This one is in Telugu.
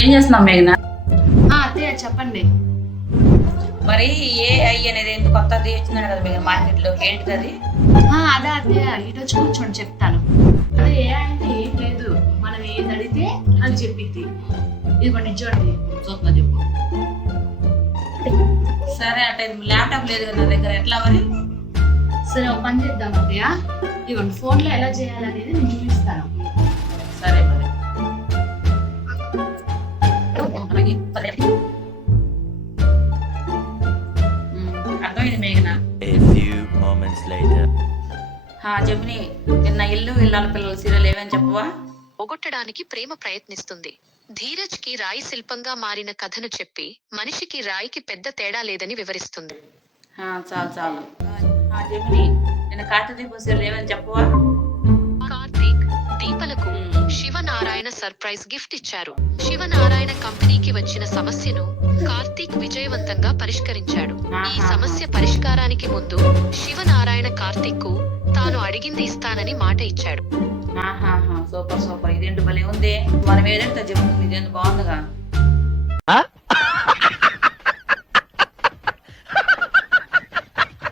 ఏం చేస్తున్నావు మేఘన? అత్తయ్య చెప్పండి. మరి ఏఐ అనేది ఏంటి కొత్తది వచ్చిందని కదా మేఘన మార్కెట్లో, ఏంటిది అది? అదే అత్తయ్య, ఇటు వచ్చి కూర్చోండి చెప్తాను. అదే ఏ అంటే ఏం లేదు, మనం ఏది అడిగితే అది చెప్పిద్ది. ఇదిగోండి చూడండి, చూస్తున్నా చెప్పు. సరే అంటే ల్యాప్టాప్ లేదు కదా నా దగ్గర, ఎట్లా మరి? సరే ఒక పని చేద్దాం అత్తయ్య, ఇదిగోండి ఫోన్లో ఎలా చేయాలనేది నేను చూపిస్తాను. సరే మరి. అర్థమైంది మేఘన. A few moments later. జమిని, నిన్న ఇల్లు ఇల్లాల పిల్లల సీరియల్ ఏమని చెప్పవా? పోగొట్టడానికి ప్రేమ ప్రయత్నిస్తుంది. ధీరజ్ కి రాయి శిల్పంగా మారిన కథను చెప్పి మనిషికి రాయికి పెద్ద తేడా లేదని వివరిస్తుంది. చాలు చాలు. జమిని, నిన్న కార్తీక సీరియల్ ఏమని చెప్పవా? కార్తీక్, దీపలకు శివనారాయణ సర్ప్రైజ్ గిఫ్ట్ ఇచ్చారు. శివనారాయణ కంపెనీకి వచ్చిన సమస్యను కార్తీక్ విజయవంతంగా పరిష్కరించాడు. ఈ సమస్య పరిష్కారానికి ముందు శివనారాయణ కార్తీక్ కు తాను అడిగింది ఇస్తానని మాట ఇచ్చాడు. సూపర్ సూపర్, ఇదేంటి భలే ఉంది. మనం ఏదంటే చెప్పు, ఇదేంటి బాగుందిగా.